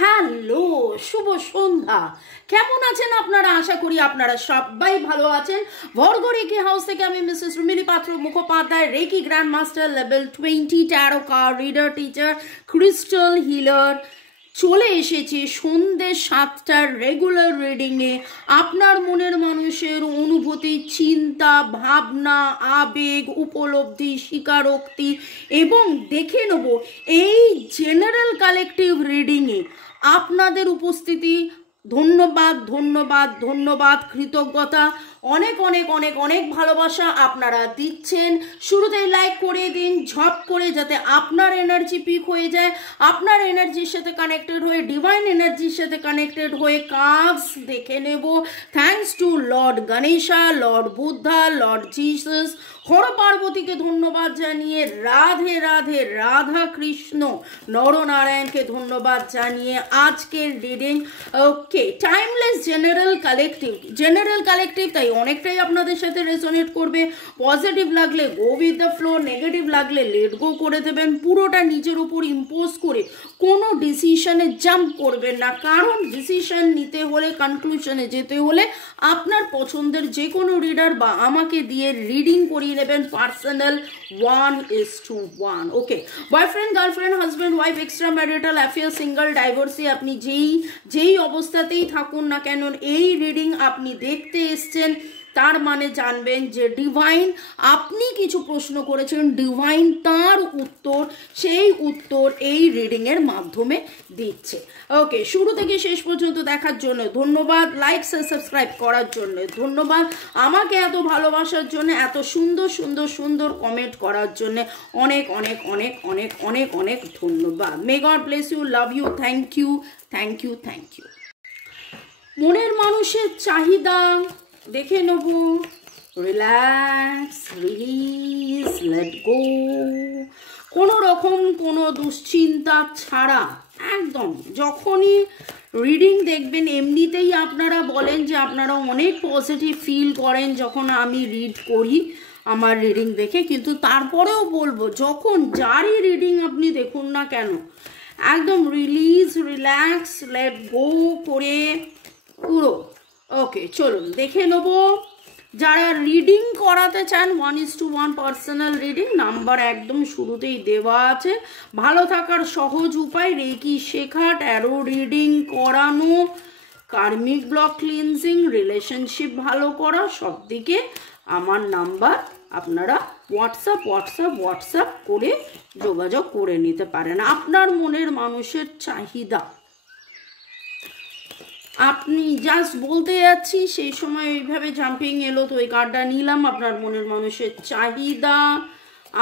Hello, শুভ সন্ধ্যা। কেমন আছেন আপনারা? আশা করি আপনারা সবাই ভালো আছেন। ভর্গ রেকি হাউস থেকে আমি Mrs Rumili Patra Mukhopadhyay, reiki grand master level 20 tarot card reader, teacher, crystal healer, চলে এসেছি সন্ধ্যে 7টার রেগুলার রিডিংয়ে। আপনার মনের মানুষের অনুভূতি, চিন্তা, ভাবনা, আবেগ, উপলব্ধি, স্বীকারোক্তি এবং দেখে নেব এই জেনারেল কালেকটিভ রিডিংয়ে আপনাদের উপস্থিতি। ধন্যবাদ ধন্যবাদ ধন্যবাদ, কৃতজ্ঞতা, অনেক অনেক অনেক অনেক ভালোবাসা আপনারা দিচ্ছেন। শুরুতেই লাইক করে দিন ঝপ করে, যাতে আপনার এনার্জি পিক হয়ে যায়, আপনার এনার্জির সাথে কানেক্টেড হয়ে, ডিভাইন এনার্জির সাথে কানেক্টেড হয়ে কাজ দেখে নেব। Thanks to lord Ganesha, lord Buddha, lord Jesus, Har পার্বতীকে ধন্যবাদ জানিয়ে, রাধে রাধে রাধা কৃষ্ণ নরনারায়ণকে ধন্যবাদ জানিয়ে আজকের রিডিং ওকে টাইমলেস জেনারেল কালেকটিভ তাই অনেকটাই আপনাদের সাথে রেজোনেট করবে। পজিটিভ লাগলে go with the flow, negative লাগলে লেট গো করে দেবেন। পুরোটা নিজের উপর ইম্পোজ করে কোনো ডিসিশনে জাম্প করবেন না, কারণ ডিসিশন নিতে হলে, কনক্লুশনে যেতে হলে আপনার পছন্দের যে কোনো রিডার বা আমাকে দিয়ে রিডিং করিয়ে নেবেন personal 1:1। Okay, boyfriend, girlfriend, husband, wife, extra marital affair, single, divorcee, আপনি যেই অবস্থাতেই থাকুন না কেন, এই রিডিং আপনি দেখতে এসছেন, তার মানে জানবেন যে ডিভাইন, আপনি কিছু প্রশ্ন করেছেন, ডিভাইন তার উত্তর, সেই উত্তর এই রিডিংয়ের মাধ্যমে দিচ্ছে। ওকে, শুরু থেকে শেষ পর্যন্ত দেখার জন্য ধন্যবাদ, লাইক সাবস্ক্রাইব করার জন্য ধন্যবাদ, আমাকে এত ভালোবাসার জন্য, এত সুন্দর সুন্দর সুন্দর কমেন্ট করার জন্য অনেক অনেক অনেক অনেক অনেক অনেক ধন্যবাদ। May God bless you, love you, thank you thank you thank you. মনের মানুষের চাহিদা দেখে নেব। Relax, release, let go. কোনো রকম কোনো দুশ্চিন্তা ছাড়া একদম। যখনই রিডিং দেখবেন, এমনিতেই আপনারা বলেন যে আপনারা অনেক পজিটিভ ফিল করেন যখন আমি রিড করি আমার রিডিং দেখে, কিন্তু তারপরেও বলবো, যখন যারই রিডিং আপনি দেখুন না কেন, একদম রিলিজ, রিল্যাক্স, লেট গো করে পুরো। ওকে, চলুন দেখে নেব। যারা রিডিং করাতে চান 1:1 পার্সোনাল রিডিং, নাম্বার একদম শুরুতেই দেওয়া আছে। ভালো থাকার সহজ উপায়, রেকি শেখা, ট্যারো রিডিং করানো, কার্মিক ব্লক ক্লিনজিং, রিলেশনশিপ ভালো করা, সব দিকে আমার নাম্বার, আপনারা হোয়াটসঅ্যাপ করে যোগাযোগ করে নিতে পারেন। আপনার মনের মানুষের চাহিদা আপনি জাস্ট বলতে যাচ্ছি, সেই সময় ওইভাবে জাম্পিং এলো, তো ওই কার্ডটা নিলাম। আপনার মনের মানুষের চাহিদা,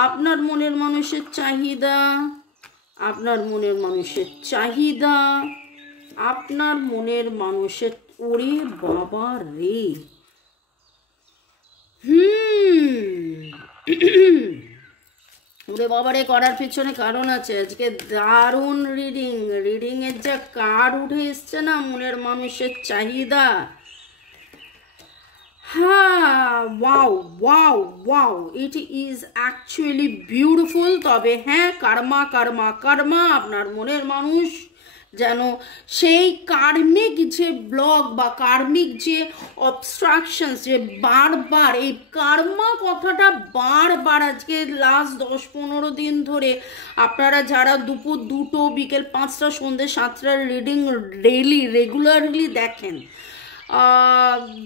আপনার মনের মানুষের চাহিদা, আপনার মনের মানুষের চাহিদা, আপনার মনের মানুষের, ওরে বাবা রে, ওরে বাবারে, করার পিছনে কারণ আছে। আজকে দারুণ রিডিংয়ের যা কার্ড উঠে এসছে না, মনের মানুষের চাহিদা, হ্যাঁ, wow wow wow, it is actually beautiful. তবে হ্যাঁ, কার্মা কার্মা কার্মা, আপনার মনের মানুষ যেন সেই কার্মিক যে ব্লক বা কার্মিক যে অবস্ট্রাকশনস, যে বারবার এই কার্মা কথাটা বারবার আজকে লাস্ট 10-15 দিন ধরে আপনারা যারা দুপুর 2টো, বিকেল 5টা, সন্ধ্যে 7টার রিডিং ডেইলি রেগুলারলি দেখেন,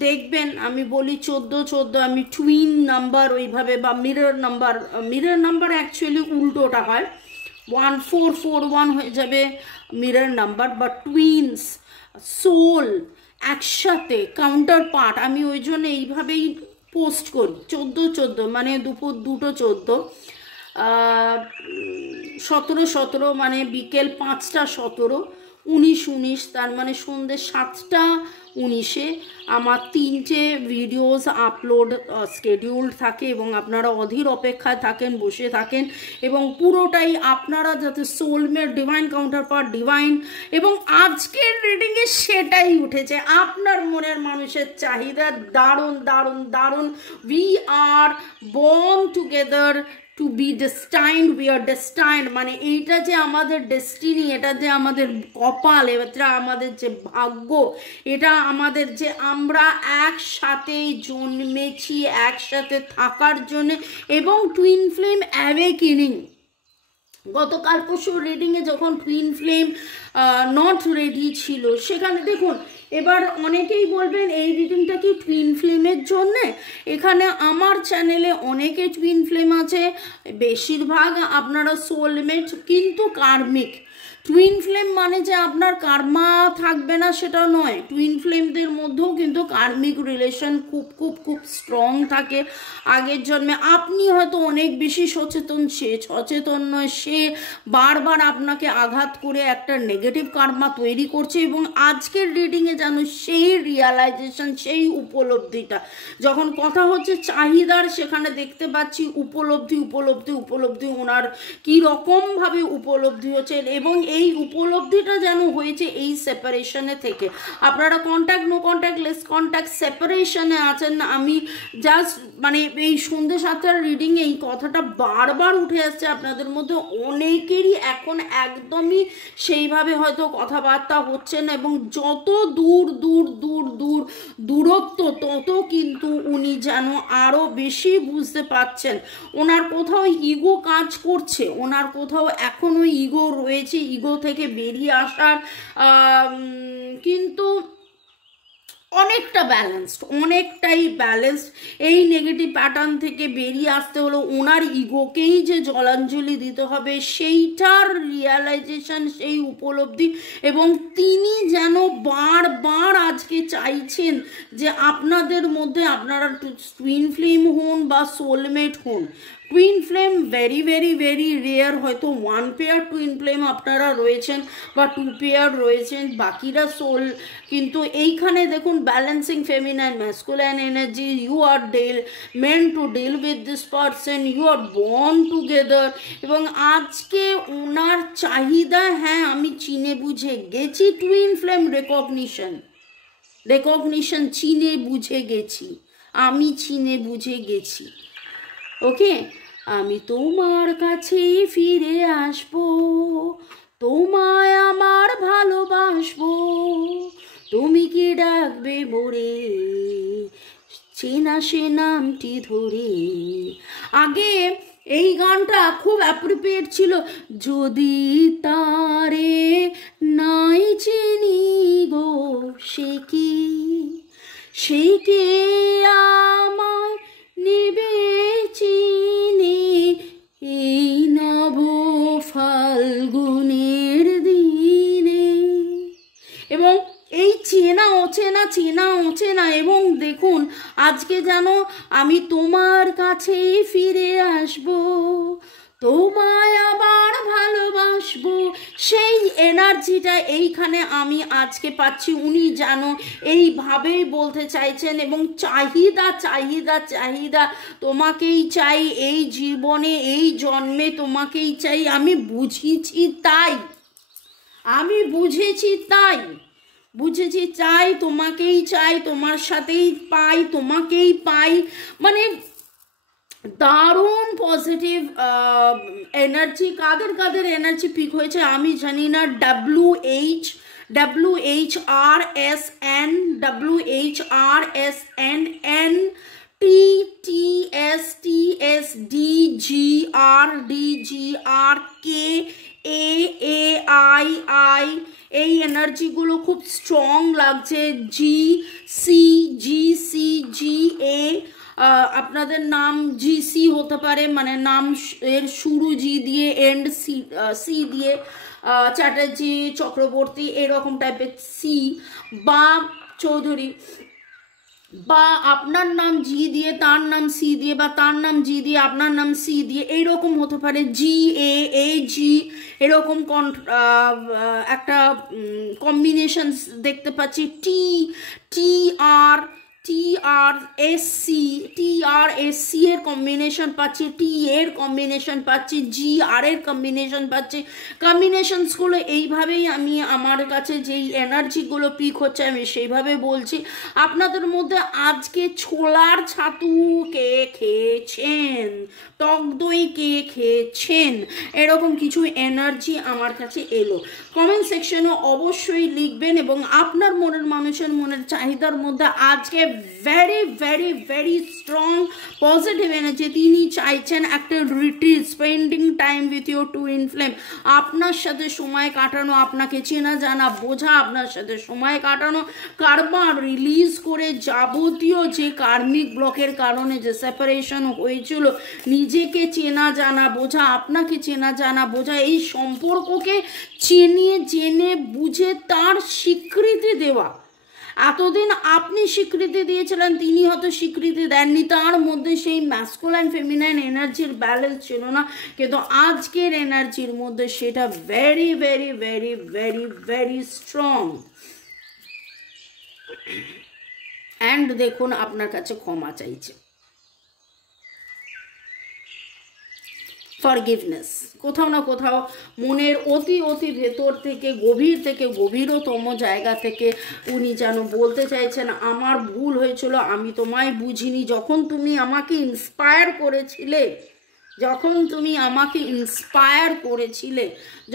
দেখবেন আমি বলি 14, আমি টুইন নাম্বার ওইভাবে, বা মিরর নাম্বার অ্যাকচুয়ালি উল্টোটা হয়, 1441 হয়ে যাবে মিরর নাম্বার, বা টুইনস, সোল একসাথে, কাউন্টার পার্ট। আমি ওই জন্য এইভাবেই পোস্ট করি, 14 মানে দুপুর 2টো 14, 17 মানে বিকেল 5টা 17, 19 তার মানে সন্ধ্যে 7টা 19-এ আমার 3টে ভিডিওস আপলোড স্কেডিউলড থাকে, এবং আপনারা অধীর অপেক্ষায় থাকেন, বসে থাকেন, এবং পুরোটাই আপনারা যাতে সোলমেট, ডিভাইন কাউন্টারপার্ট, ডিভাইন, এবং আজকের রিডিংয়ে সেটাই উঠেছে, আপনার মনের মানুষের চাহিদা। দারুণ দারুণ দারুণ। We are born together to be destined, we are destined, মানে এইটা যে আমাদের ডেস্টিনি, এটা যে আমাদের কপাল, এটা আমাদের যে ভাগ্য, এটা আমাদের যে আমরা একসাথে জন্মেছি একসাথে থাকার জন্য। এবং টুইন ফ্লেম অ্যাওয়েকেনিং, গতকাল পরশু রিডিংয়ে যখন টুইন ফ্লেম নট রেডি ছিল, সেখানে দেখুন এবার অনেকেই বলবেন এই রিডিংটা কি টুইন ফ্লেমের জন্যে। এখানে আমার চ্যানেলে অনেকে টুইন ফ্লেম আছে, বেশিরভাগ আপনারা সোলমেট, কিন্তু কার্মিক। টুইন ফ্লেম মানে যে আপনার কার্মা থাকবে না সেটা নয়, টুইন ফ্লেমদের মধ্যেও কিন্তু কার্মিক রিলেশন খুব খুব খুব স্ট্রং থাকে আগের জন্মে। আপনি হয়তো অনেক বেশি সচেতন, সে সচেতন নয়, সে বারবার আপনাকে আঘাত করে একটা নেগেটিভ কার্মা তৈরি করছে। এবং আজকের রিডিংয়ে যেন সেই রিয়ালাইজেশন, সেই উপলব্ধিটা, যখন কথা হচ্ছে চাহিদার, সেখানে দেখতে পাচ্ছি উপলব্ধি উপলব্ধি উপলব্ধি, ওনার কীরকমভাবে উপলব্ধি হচ্ছে। এবং এই উপলব্ধিটা যেন হয়েছে এই সেপারেশনে থেকে। আপনারা contact, no contact, less contact, সেপারেশনে আছেন। আমি জাস্ট মানে এই সন্ধ্যে 7টার রিডিংয়ে এই কথাটা বারবার উঠে আসছে, আপনাদের মধ্যে অনেকেরই এখন একদমই সেইভাবে হয়তো কথাবার্তা হচ্ছে না। এবং যত দূর দূর দূর দূর দূরত্ব, তত কিন্তু উনি যেন আরও বেশি বুঝতে পারছেন ওনার কোথাও ইগো কাজ করছে, ওনার কোথাও এখনও ইগো রয়েছে, ইগো থেকে বেরিয়ে আসার কিন্তু অনেকটা ব্যালেন্সড, অনেকটাই ব্যালেন্সড। এই নেগেটিভ প্যাটার্ন থেকে বেরিয়ে আসতে হলো ওনার ইগোকেই যে জলাঞ্জলি দিতে হবে, সেইটার রিয়ালাইজেশন, সেই উপলব্ধি। এবং তিনি যেন বারবার আজকে চাইছেন যে আপনাদের মধ্যে, আপনারা টুইন ফ্লেম হন বা সোলমেট হন, twin flame very very very rare, হয়তো 1 পেয়ার টুইন ফ্লেম আপনারা রয়েছেন বা 2 পেয়ার রয়েছেন, বাকিরা সোল। কিন্তু এইখানে দেখুন balancing feminine masculine energy, you are meant to deal with this person, you are born together. এবং আজকে ওনার চাহিদা, হ্যাঁ আমি চিনে বুঝে গেছি, টুইন ফ্লেম রেকগনিশন চিনে বুঝে গেছি, আমি চিনে বুঝে গেছি। ওকে, আমি তোমার কাছে ফিরে আসবো, তোমায় আমার ভালোবাসবো, তুমি কি ডাকবে মোরে চেনা সে নামটি ধরে। আগে এই গানটা খুব অ্যাপ্রোপ্রিয়েট ছিল, যদি তারে নাই চিনি গো সে কি আমায় নেবে চিনে এই নব ফাল্গুনের দিনে। এবং এই চেনা অচেনা, চেনা অচেনা। এবং দেখুন আজকে যেন আমি তোমার কাছে ফিরে আসবো, তোমায় আবার ভালোবাসবো, সেই এনার্জিটা এইখানে আমি আজকে পাচ্ছি। উনি যেন এইভাবেই বলতে চাইছেন। এবং চাহিদা চাহিদা চাহিদা, তোমাকেই চাই এই জীবনে, এই জন্মে তোমাকেই চাই। আমি বুঝেছি তাই, আমি বুঝেছি তাই, বুঝেছি চাই, তোমাকেই চাই, তোমার সাথেই পাই, তোমাকেই পাই। মানে দারুণ পজিটিভ এনার্জি। কাদের কাদের এনার্জি পিক হয়েছে আমি জানি না। WHRSN TTSTSDGRDGRKAAII, এই এনার্জিগুলো খুব স্ট্রং লাগছে। GCGA, আপনাদের নাম GC হতে পারে, মানে নাম এর শুরু জি দিয়ে এন্ড সি দিয়ে, চ্যাটার্জি, চক্রবর্তী, এরকম টাইপের সি, বা চৌধুরী, বা আপনার নাম জি দিয়ে তার নাম সি দিয়ে, বা তার নাম জি দিয়ে আপনার নাম সি দিয়ে, এইরকম হতে পারে। GAAG এরকম একটা কম্বিনেশন দেখতে পাচ্ছি। TR TRSC এর কম্বিনেশন পাচ্ছি, টি এর কম্বিনেশন পাচ্ছি, জি আর এর কম্বিনেশন পাচ্ছি। কম্বিনেশনসগুলো এইভাবেই আমি আমার কাছে যেই এনার্জিগুলো পিক হচ্ছে আমি সেইভাবে বলছি। আপনাদের মধ্যে আজকে ছোলার ছাতু কে খেয়েছেন, টক দই কে খেয়েছেন, এরকম কিছু এনার্জি আমার কাছে এলো। কমেন্ট সেকশনে অবশ্যই লিখবেন এবং আপনার মনের মানুষের মনের চাহিদার মধ্যে আজকে very very very strong positive energy. তিনি চাইছেন একটা retreat, spending time with your twin flame, আপনার সাথে সময় কাটানো, আপনাকে চেনা জানা বোঝা, আপনার সাথে সময় কাটানো, কার্মা রিলিজ করে যাবতীয় যে কার্মিক ব্লকের কারণে যে সেপারেশন হয়েছিল, নিজেকে চেনা জানা বোঝা, আপনাকে চেনা জানা বোঝা, এই সম্পর্ককে জেনে বুঝে তার স্বীকৃতি দেওয়া। এতদিন আপনি স্বীকৃতি দিয়েছিলেন, তিনি হয়তো স্বীকৃতি দেননি, তার মধ্যে সেই ম্যাসকুলাইন ফেমিনাইন এনার্জির ব্যালেন্স ছিল না, কিন্তু আজকের এনার্জির মধ্যে সেটা very very very very very strong. And দেখুন আপনার কাছে ক্ষমা চাইছে, ফরগিভনেস। কোথাও না কোথাও মনের অতি অতি ভেতর থেকে গভীরতম জায়গা থেকে উনি যেন বলতে চাইছেন আমার ভুল হয়েছিল, আমি তোমায় বুঝিনি। যখন তুমি আমাকে ইন্সপায়ার করেছিলে,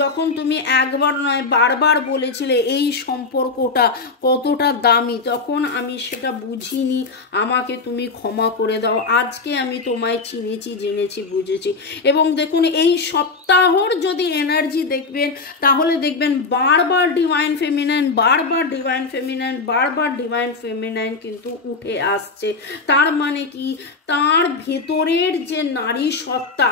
যখন তুমি একবার নয় বারবার বলেছিলে এই সম্পর্কটা কতটা দামি, তখন আমি সেটা বুঝিনি, আমাকে তুমি ক্ষমা করে দাও। আজকে আমি তোমায় চিনেছি, জেনেছি, বুঝেছি। এবং দেখুন এই সপ্তাহর যদি এনার্জি দেখবেন তাহলে দেখবেন বারবার ডিভাইন ফেমিনাইন কিন্তু উঠে আসছে। তার মানে কি, তার ভেতরের যে নারী সত্তা,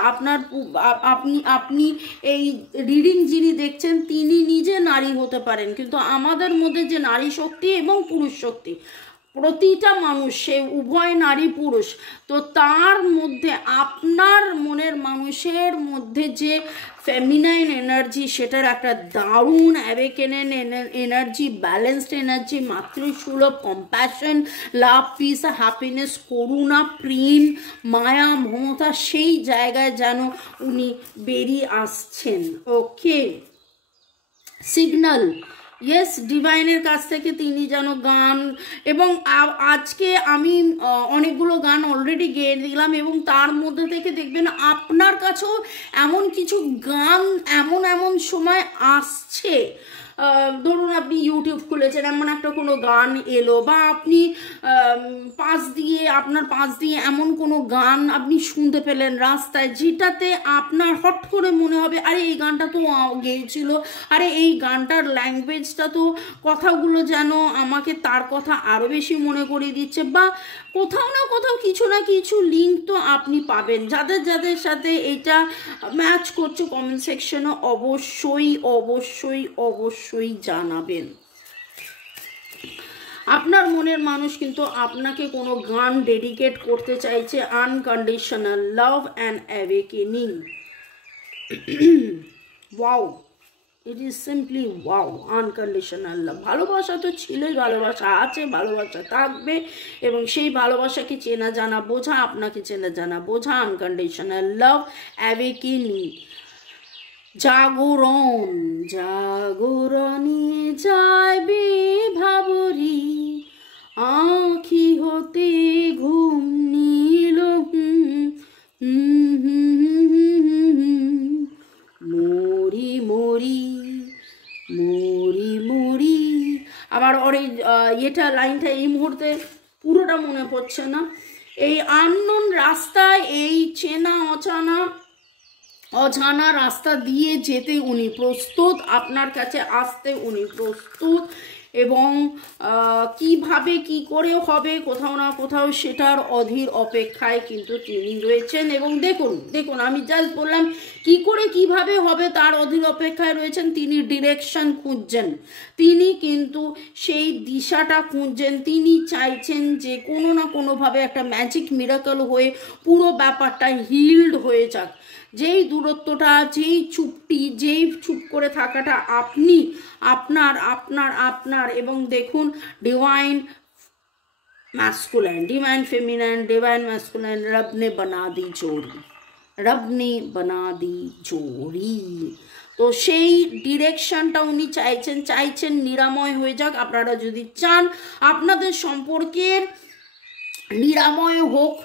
আপনি এই রিডিং যিনি দেখছেন তিনি নিজে নারী হতে পারেন, কিন্তু আমাদের মধ্যে যে নারী শক্তি এবং পুরুষ শক্তি, প্রতিটা মানুষ সে উভয় নারী পুরুষ, তো তার মধ্যে আপনার মনের মানুষের মধ্যে যে ফেমিনাইন এনার্জি, সেটার একটা দারুণ অ্যাওয়েকেনেন এনার্জি, ব্যালেন্সড এনার্জি, মাতৃসুলভ, কম্প্যাশন, লাভ, পিস, হ্যাপিনেস, করুণা, প্রেম, মায়া, মমতা, সেই জায়গায় যেন উনি বেরিয়ে আসছেন। ওকে, সিগন্যাল, ইয়েস, ডিভাইনের কাছ থেকে তিনি যেন গান, এবং আজকে আমি অনেকগুলো গান অলরেডি গেয়ে দিলাম, এবং তার মধ্যে থেকে দেখবেন আপনার কাছেও এমন কিছু গান এমন সময় আসছে, ধরুন আপনি ইউটিউব খুলেছেন, এমন একটা কোনো গান এলো, বা আপনি আপনার পাশ দিয়ে এমন কোনো গান আপনি শুনতে পেলেন রাস্তায়, যেটাতে আপনার হট করে মনে হবে আরে এই গানটা তো গেয়েছিল, আরে এই গানটার ল্যাঙ্গুয়েজটা তো, কথাগুলো যেন আমাকে তার কথা আরও বেশি মনে করিয়ে দিচ্ছে, বা কোথাও না কোথাও কিছু না কিছু লিঙ্ক তো আপনি পাবেন। যাদের সাথে এটা ম্যাচ করছে কমেন্ট সেকশনে অবশ্যই জানাবেন। আপনার মনের মানুষ কিন্তু আপনাকে কোনো গান ডেডিকেট করতে চাইছে, unconditional love and awakening. Wow, it is simply wow, unconditional love. ভালোবাসা তো ছিলই, ভালোবাসা আছে, ভালোবাসা থাকবে, এবং সেই ভালোবাসাকে চেনা জানা বোঝা, আপনাকে চেনা জানা বোঝা, আনকন্ডিশনাল লাভ, অ্যাওয়েকেনিং। জাগরণে যাইবে ভাবরি, আঁখি হতে ঘুম নীল, মরি মরি মরি মরি। আবার এটা লাইনটা এই মুহূর্তে পুরোটা মনে পড়ছে না। এই আননোন রাস্তায়, এই চেনা অজানা রাস্তা দিয়ে যেতে উনি প্রস্তুত, আপনার কাছে আসতে উনি প্রস্তুত, এবং কিভাবে কি করে হবে কোথাও না কোথাও সেটার অধীর অপেক্ষায় কিন্তু তিনি রয়েছেন। এবং দেখুন আমি জাস্ট বললাম কি করে কিভাবে হবে তার অধীর অপেক্ষায় রয়েছেন। তিনি ডিরেকশন খুঁজছেন, তিনি কিন্তু সেই দিশাটা খুঁজছেন, তিনি চাইছেন যে কোনো না কোনোভাবে একটা ম্যাজিক মিরাকল হয়ে পুরো ব্যাপারটা হিল্ড হয়ে যাক। যেই দূরত্বটা, যেই চুপ করে থাকাটা আপনার এবং দেখুন divine masculine, divine feminine, divine masculine, रब ने बना दी जोड़ी, रब ने बना दी जोड़ी। তো সেই ডিরেকশনটা উনি চাইছেন নিরাময় হয়ে যাক। আপনারা যদি চান আপনাদের সম্পর্কের নিরাময় হোক,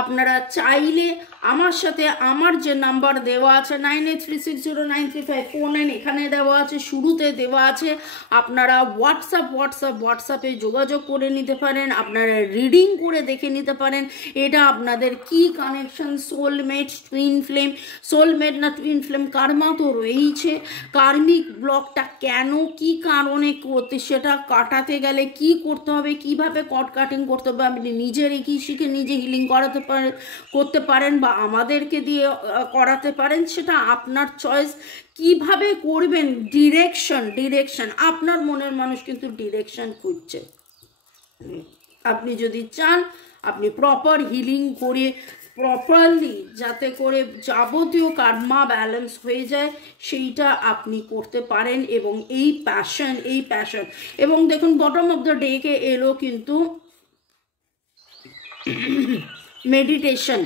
আপনারা চাইলে আমার সাথে আমার যে নাম্বার দেওয়া আছে 9836093549 এখানে দেওয়া আছে, শুরুতে দেওয়া আছে, আপনারা হোয়াটসঅ্যাপে যোগাযোগ করে নিতে পারেন, আপনারা রিডিং করে দেখে নিতে পারেন এটা আপনাদের কি connection, soulmate, twin flame, soulmate না টুইন ফ্লেম, কার্মা তো রয়েইছে, কার্মিক ব্লকটা কেন কি কারণে করতে, সেটা কাটাতে গেলে কি করতে হবে, কিভাবে কট কাটিং করতে হবে, আপনি নিজে রেখে শিখে নিজে হিলিং করতে পারেন বা আমাদেরকে দিয়ে করাতে পারেন, সেটা আপনার চয়েস। কিভাবে করবেন, ডিরেকশন আপনার মনের মানুষ কিন্তু ডিরেকশন খুঁজছে। আপনি যদি চান আপনি প্রপার হিলিং করে প্রপারলি যাতে করে যাবতীয় কার্মা ব্যালেন্স হয়ে যায় সেইটা আপনি করতে পারেন। এবং এই প্যাশন এবং দেখুন বটম অফ দ্য ডে-কে এলো কিন্তু meditation,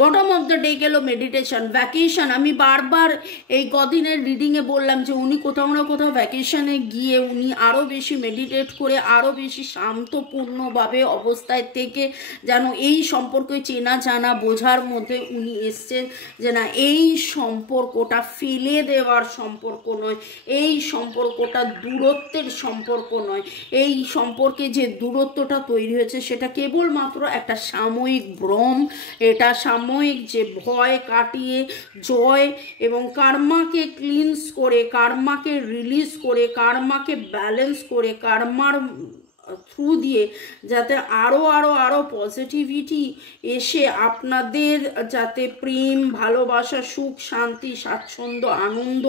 bottom of the day গেল মেডিটেশন, ভ্যাকেশন। আমি বারবার এই কদিনের রিডিংয়ে বললাম যে উনি কোথাও না কোথাও ভ্যাকেশনে গিয়ে উনি আরও বেশি মেডিটেট করে আরও বেশি শান্তপূর্ণভাবে অবস্থায় থেকে যেন এই সম্পর্কে চেনা জানা বোঝার মধ্যে উনি এসছেন, যে না এই সম্পর্কটা ফেলে দেওয়ার সম্পর্ক নয়, এই সম্পর্কটা দূরত্বের সম্পর্ক নয়, এই সম্পর্কে যে দূরত্বটা তৈরি হয়েছে সেটা কেবলমাত্র একটা সাময়িক ভ্রম, এটা সাময়িক যে ভয় কাটিয়ে জয় এবং কার্মাকে ক্লিনস করে, কার্মাকে রিলিজ করে, কার্মাকে ব্যালেন্স করে, কার্মার থ্রু দিয়ে যাতে আরও পজিটিভিটি এসে আপনাদের যাতে প্রেম, ভালোবাসা, সুখ, শান্তি, স্বাচ্ছন্দ্য, আনন্দ,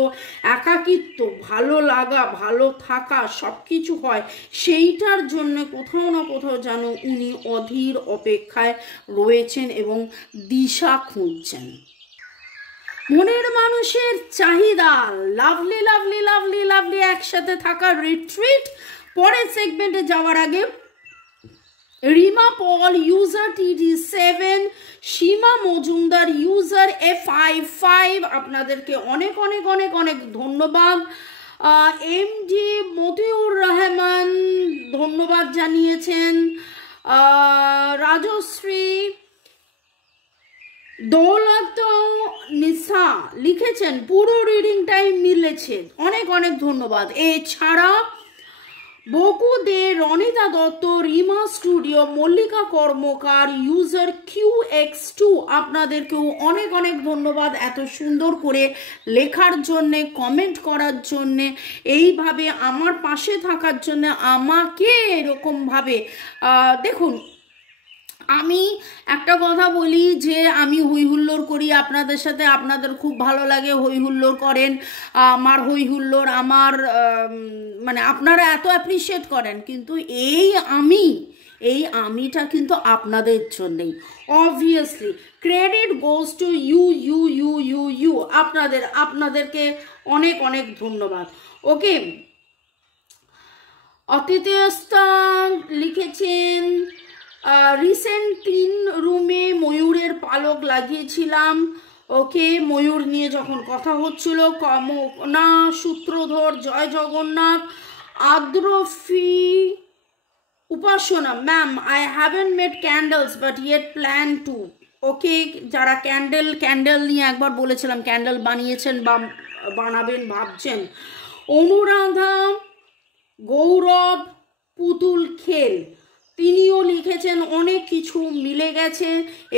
একাকিত্ব, ভালো লাগা, ভালো থাকা সব কিছু হয়, সেইটার জন্য কোথাও না কোথাও যেন উনি অধীর অপেক্ষায় রয়েছেন এবং দিশা খুঁজছেন। মনের মানুষের চাহিদা, লাভলি লাভলি লাভলি লাভলি একসাথে থাকার রিট্রিট। পরের সেগমেন্টে যাওয়ার আগে রিমা পল ইউজার TD7, সীমা মজুমদার ইউজার F55, আপনাদেরকে অনেক অনেক অনেক অনেক ধন্যবাদ। MD মতিউর রহমান ধন্যবাদ জানিয়েছেন, রাজশ্রী, দৌলত নিসা লিখেছেন পুরো রিডিং টাইম মিলেছে, অনেক অনেক ধন্যবাদ। এছাড়া বকু দে, রনিতা দত্ত, রিমা স্টুডিও, মল্লিকা কর্মকার ইউজার QX2, আপনাদেরকেও অনেক অনেক ধন্যবাদ এত সুন্দর করে লেখার জন্যে, কমেন্ট করার জন্যে, এইভাবে আমার পাশে থাকার জন্যে, আমাকে এরকমভাবে দেখুন আমি একটা কথা বলি যে আমি হই হুল্লোড় করি আপনাদের সাথে, আপনাদের খুব ভালো লাগে হই হুল্লোড় করেন, আমার হই হুল্লোড় আমার মানে আপনারা এত অ্যাপ্রিসিয়েট করেন, কিন্তু এই আমিটা কিন্তু আপনাদের জন্যেই। Obviously credit goes to you আপনাদেরকে অনেক অনেক ধন্যবাদ। ওকে, অতিথিয়স্তা লিখেছেন রিসেন্ট 3 রুমে ময়ূরের পালক লাগিয়েছিলাম। ওকে, ময়ূর নিয়ে যখন কথা হচ্ছিল, কমনা সূত্রধর, জয় জগন্নাথ, আদ্রফি, Upasana ma'am, I haven't made candles but yet plan to. Okay, যারা ক্যান্ডেল নিয়ে একবার বলেছিলাম ক্যান্ডেল বানিয়েছেন বা বানাবেন ভাবছেন, অনুরাধা, গৌরব, পুতুল খেল, তিনিও লিখেছেন অনেক কিছু মিলে গেছে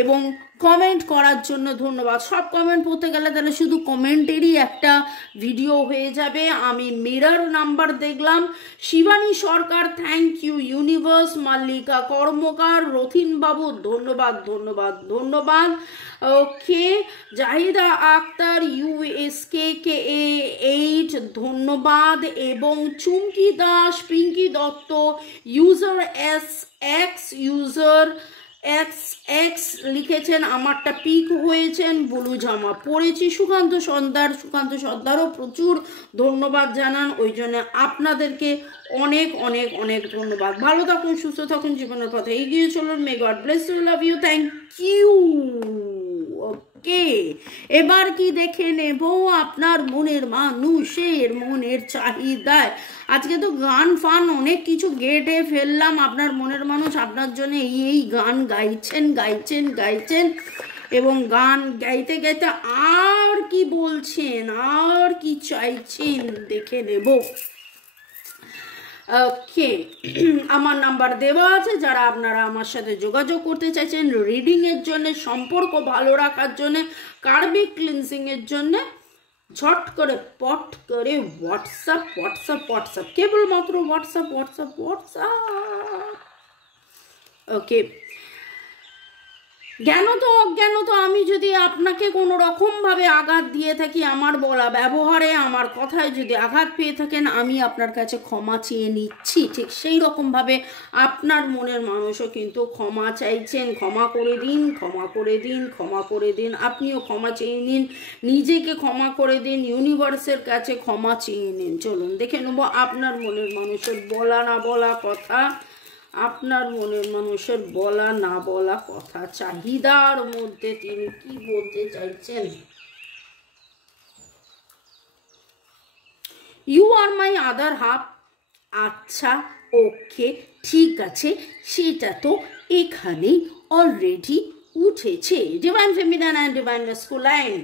এবং কমেন্ট করার জন্য ধন্যবাদ। সব কমেন্ট পড়তে গেলে তাহলে শুধু কমেন্টেরই একটা ভিডিও হয়ে যাবে। আমি মিরর নাম্বার দেখলাম, Shivani Sarkar thank you, universe, Mallika Karmakar, Rathin babu ধন্যবাদ। ওকে, জাহিদা আক্তার USKKA8 ধন্যবাদ, এবং Chumki Das, Pinky Dutta user SX, user X X লিখেছেন, আমারটা পিক হয়েছেন, ব্লু জামা পরেছি। সুকান্ত সর্দারও প্রচুর ধন্যবাদ জানান, ওই জন্য আপনাদেরকে অনেক অনেক অনেক ধন্যবাদ। ভালো থাকুন, সুস্থ থাকুন, জীবনের পথে এগিয়ে চলুন। May God bless you, love you, thank you. Okay, এবার কি দেখে নেব আপনার মনের মানুষের মনের চাহিদায়। আজকে তো গান ফান অনেক কিছু গেটে ফেললাম। আপনার মনের মানুষ আপনার জন্য এই গান গাইছেন এবং গান গাইতে গাইতে আর কি বলছেন, আর কি চাইছেন দেখে নেব। ওকে, আমার নাম্বার দেওয়া আছে, যারা আপনারা আমার সাথে যোগাযোগ করতে চাইছেন রিডিংয়ের জন্য, সম্পর্ক ভালো রাখার জন্য, কার্বিক ক্লিনজিংয়ের জন্য, ঝট করে পট করে হোয়াটসঅ্যাপ, কেবলমাত্র হোয়াটসঅ্যাপ। ওকে, জ্ঞানত অজ্ঞানত আমি যদি আপনাকে কোনো রকমভাবে আঘাত দিয়ে থাকি, আমার বলা ব্যবহারে, আমার কথায় যদি আঘাত পেয়ে থাকেন, আমি আপনার কাছে ক্ষমা চেয়ে নিচ্ছি। ঠিক সেই রকমভাবে আপনার মনের মানুষও কিন্তু ক্ষমা চাইছেন। ক্ষমা করে দিন। আপনিও ক্ষমা চেয়ে নিন, নিজেকে ক্ষমা করে দিন, ইউনিভার্সের কাছে ক্ষমা চেয়ে নিন। চলুন দেখে নেব আপনার মনের মানুষের বলা না বলা কথা, আপনার মনের মানুষের বলা না বলা কথা, চাহিদার মধ্যে তিনি কি বলতে চাইছেন। You are my other half. আচ্ছা, ওকে, ঠিক আছে, সেটা তো এখানেই অলরেডি উঠেছে। Divine feminine and divine masculine.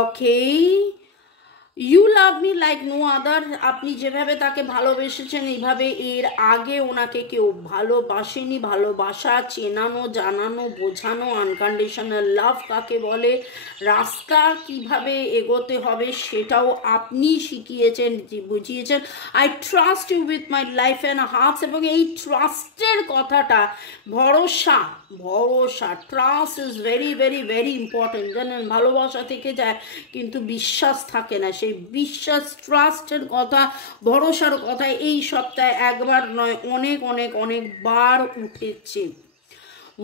Okay, you love me like no other. আপনি যেভাবে তাকে ভালোবেসেছেন, এইভাবে এর আগে ওনাকে কেউ ভালোবাসেনি। ভালোবাসা, চেনানো, জানানো, বোঝানো, আনকন্ডিশনাল লাভ কাকে বলে, রাস্তা কিভাবে এগোতে হবে সেটাও আপনি শিখিয়েছেন, বুঝিয়েছেন। I trust you with my life and hearts. এবং এই ট্রাস্টের কথাটা, ভরসা, trust is very very very important. জানেন, ভালোবাসা থেকে যায় কিন্তু বিশ্বাস থাকে না। সেই বিশ্বাস, ট্রাস্টের কথা, ভরসার কথা এই সপ্তাহে একবার নয়, অনেক বার উঠেছে।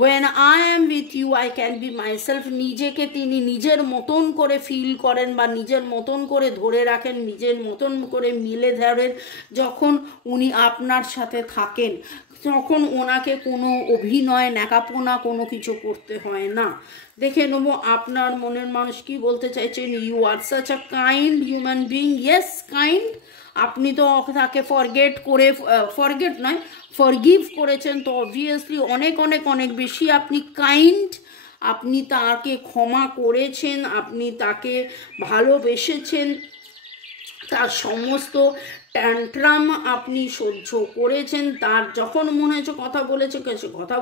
When I am with you, I can be myself. নিজেকে তিনি নিজের মতন করে ফিল করেন বা নিজের মতন করে ধরে রাখেন, নিজের মতন করে মিলে ধরেন। যখন উনি আপনার সাথে থাকেন, তখন ওনাকে কোনো অভিনয়, ন্যাকাপোনা কোনো কিছু করতে হয় না। দেখে নেবো আপনার মনের মানুষ কি বলতে চাইছেন। You are such a kind human being. Yes, kind. আপনি তো তাকে ফরগিভ করেছেন, তো অবভিয়াসলি অনেক বেশি আপনি কাইন্ড। আপনি তাকে ক্ষমা করেছেন, আপনি তাকে ভালোবেসেছেন, তার সমস্ত ট্যান্ট্রাম আপনি সহ্য করেছেন। তার যখন মনে হয়েছে কথা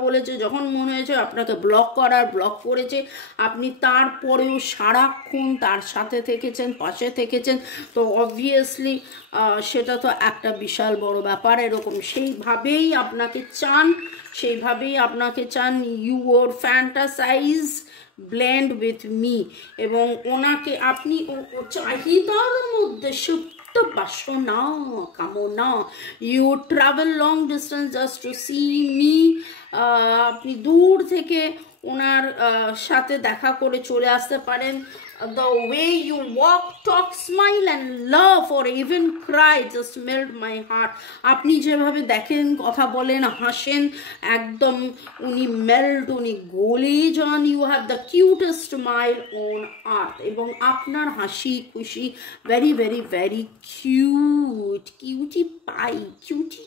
বলেছে, যখন মনে হয়েছে আপনাকে ব্লক করেছে, আপনি তারপরেও সারাক্ষণ তার সাথে থেকেছেন, পাশে থেকেছেন। তো অবভিয়াসলি সেটা তো একটা বিশাল বড় ব্যাপার। এরকম সেইভাবেই আপনাকে চান। Your fantasies blend with me. এবং ওনাকে আপনি চাহিদার মধ্যে বাসনা, কামনা। You travel long distance just to see me. আপনি দূর থেকে ওনার সাথে দেখা করে চলে আসতে পারেন। The way you walk, talk, smile and laugh or even cry just melt my heart. আপনি যেভাবে দেখেন, কথা বলেন, হাসেন, একদম উনি গলে যান। You have the cutest smile on earth. এবং আপনার হাসি খুশি very very very cute, cutie pie, cutie.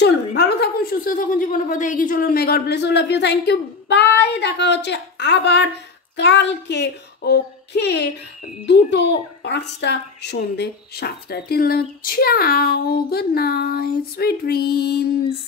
চলুন, ভালো থাকুন, সুস্থ থাকুন, জীবনের পথে এগিয়ে চলুন। May God bless you, love you, thank you, bye. দেখা হচ্ছে আবার কালকে। ওকে, 2:05 সন্ধে 7টা। Till now, ciao, good night, sweet dreams.